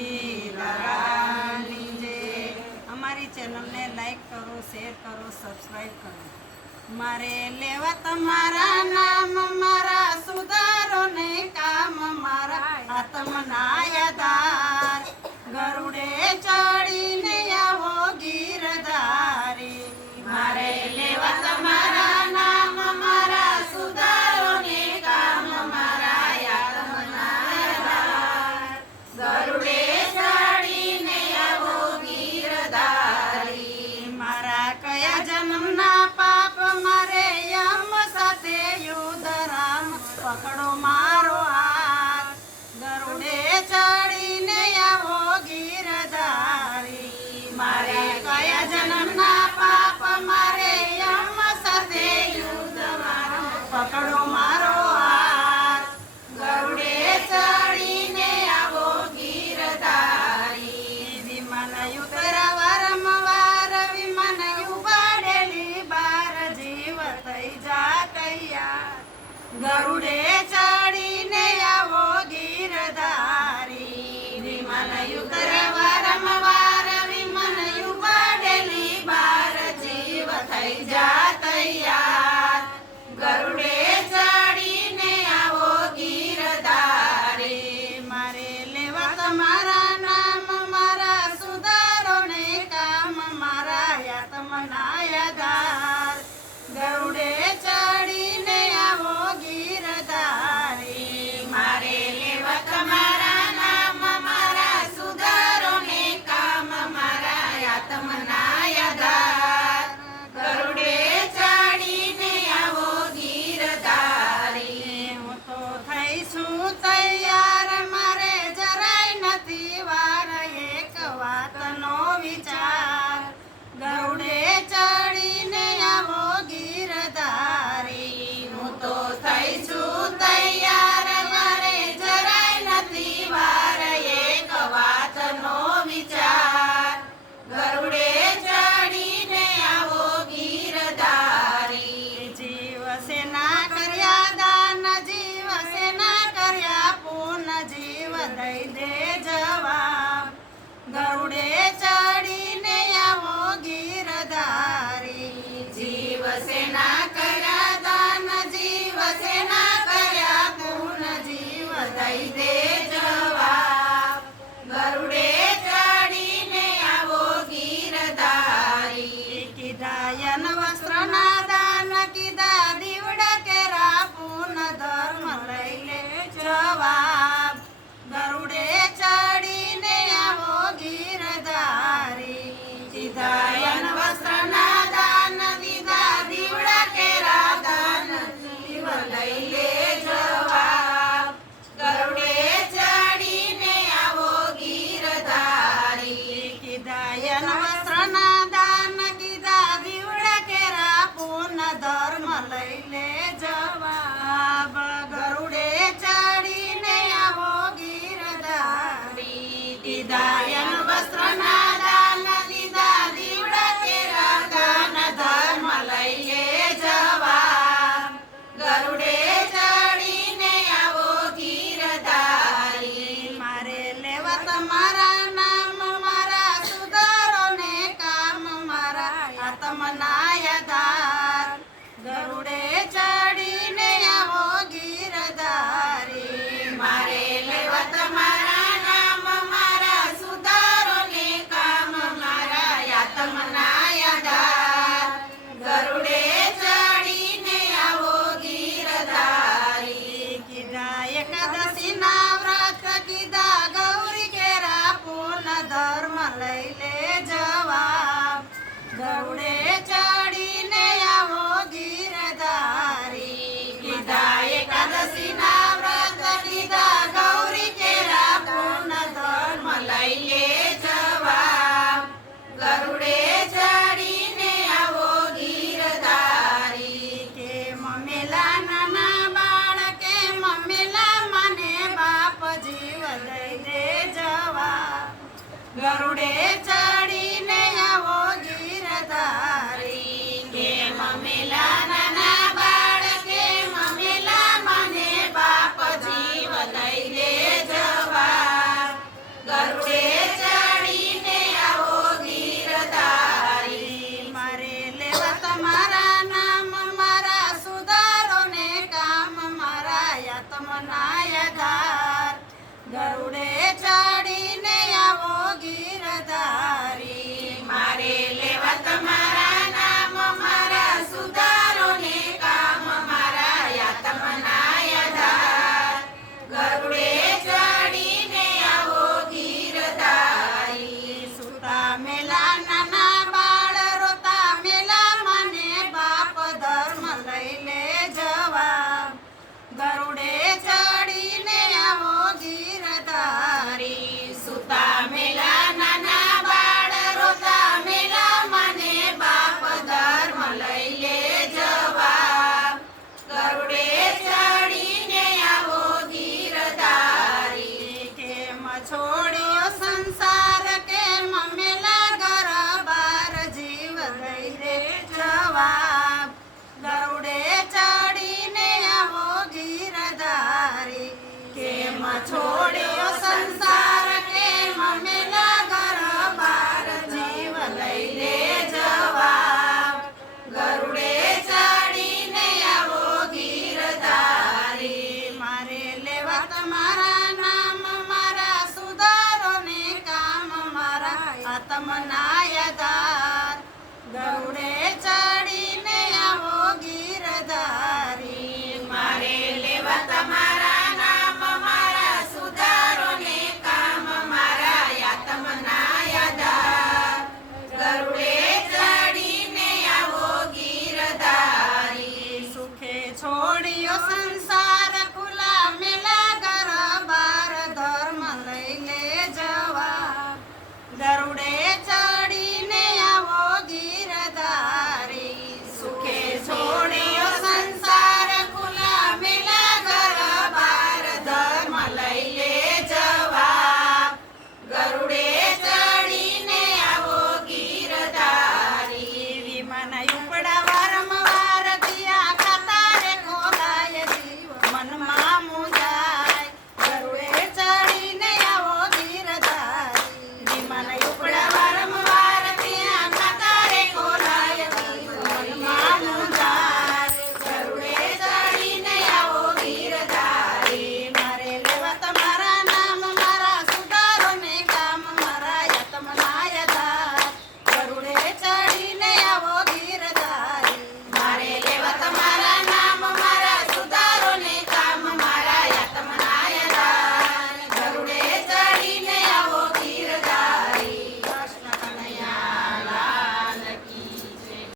વીરાની જય. અમારી ચેનલને લાઈક કરો, શેર કરો, સબસ્ક્રાઈબ કરો. મારે લેવા તમારા નામ, મારા સુધારો ને કામ, મારા આત્મના યાદાર. ગરુડે ચડીને આવો ગીરધારી. મારે લેવા તમારા નામ, મારા સુધારો ને કામ, મારા આત્મના યાદાર. ગરુડે ચડીને આવો ગીરધારી. મારા કયા જન્મના પાપ મારે યમ સાથે યુદ્ધ રામ. પકડો મારો હાથ. ગરુડે ચડીને આવો ગીરધારી. મારે કયા જન્મના પાપ મારે યમ સાથે યુદ્ધ મારો. પકડો મારો હાથ. ગરુડે ચડીને આવો ગીરધારી. વિમાન ઉતરા વારંવાર, વિમાન ઉપાડેલી બાર, જીવ થઈ જા તૈયાર. ગરુડે ચડીને આવો ગીરધારી. વિમાન ઉતરા વારંવાર, વિમાન ઉપાડેલી બાર, જીવ થઈ જા તૈયાર. ગરુડે ચડીને આવો ગીરધારી. મારે લેવા તમારા નામ, મારા સુધારો ને કામ, મારા આત્મના યાદાર. ગરુડે ચડીને આવો ગીરધારી. મારે લેવા તમારા નામ, મારા સુધારો ને કામ, મારા આત્મના યાદાર. ગરુડે ચડીને આવો ગીરધારી. હું તો થઈશું તૈયાર, મારે જરાય નથી વાર, એક વાતનો વિચાર. ગરુડે ચડીને આવો ગીરધારી. હું તો થઈશું તૈયાર, મારે જરાય નથી વાર, એક વાતનો વિચાર. ગરુડે ચડીને આવો ગીરધારી. જીવ સેના કર્યા દાન, જીવ સેના કર્યા પૂન, જીવ દઈ દે જવાબ. ગરુડે ચડીને આવો ગીરધારી. જીવ સેના કર્યા દાન, જીવ સેના કર્યા પૂન, જીવ દઈ દે જવાબ. ગરુડે ચડીને આવો ગીરધારી. કીધા યન વસ્ત્રના દાન, કીધા દીવડા કેરા પૂન, ધર્મ લઈ લે જવાબ. ગરુડે ચડીને આવો ગીરધારી. કીધા યન વસ્ત્રના દાન, દીધા દીવડા કેરા દાન, જીવ લઈ લે જવાબ. ગરુડે ચડીને આવો ગીરધારી. કીધા યન વસ્ત્રના દાન, કીધા દીવડા કેરા પૂન, ધર્મ લઈ લે જવાબ. ગરુડે ચડીને આવો ગીરધારી. કીધા યન વસ્ત્રના દાન, દીધા દીવડા કેરા દાન, ધર્મ લઈ લે જવાબ. ગરુડે ચડીને આવો ગીરધારી. મારે લેવા તમારા નામ, મારા સુધારો ને કામ, મારા આત્મના યાદાર. ગરુડે ચડીને આવો ગીરધારી. મારે લેવા તમારા નામ, મારા સુધારો ને કામ, મારા આત્મના યાદાર. ગરુડે ચડીને આવો ગીરધારી. કીધા એકાદશીના વ્રત, કીધા ગૌરી કેરા પૂન, ધર્મ લઈ લે જવાબ. ગરુડે ચડીને આવો ગીરધારી. કીધા એકાદશીના વ્રત, કીધા ગૌરી કેરા પૂન, ધર્મ લઈ લે જવાબ. ગરુડે ચડીને આવો ગીરધારી. કે મમેલા નાના બાળ, કે મમેલા મને બાપ, જીવ દઈ દે જવાબ. ગરુડે ચડીને આવો ગીરધારી. કે મમેલા નાના બાળ, કે મમેલા મને બાપ, જીવ દઈ દે જવાબ. ગરુડે ગરુડે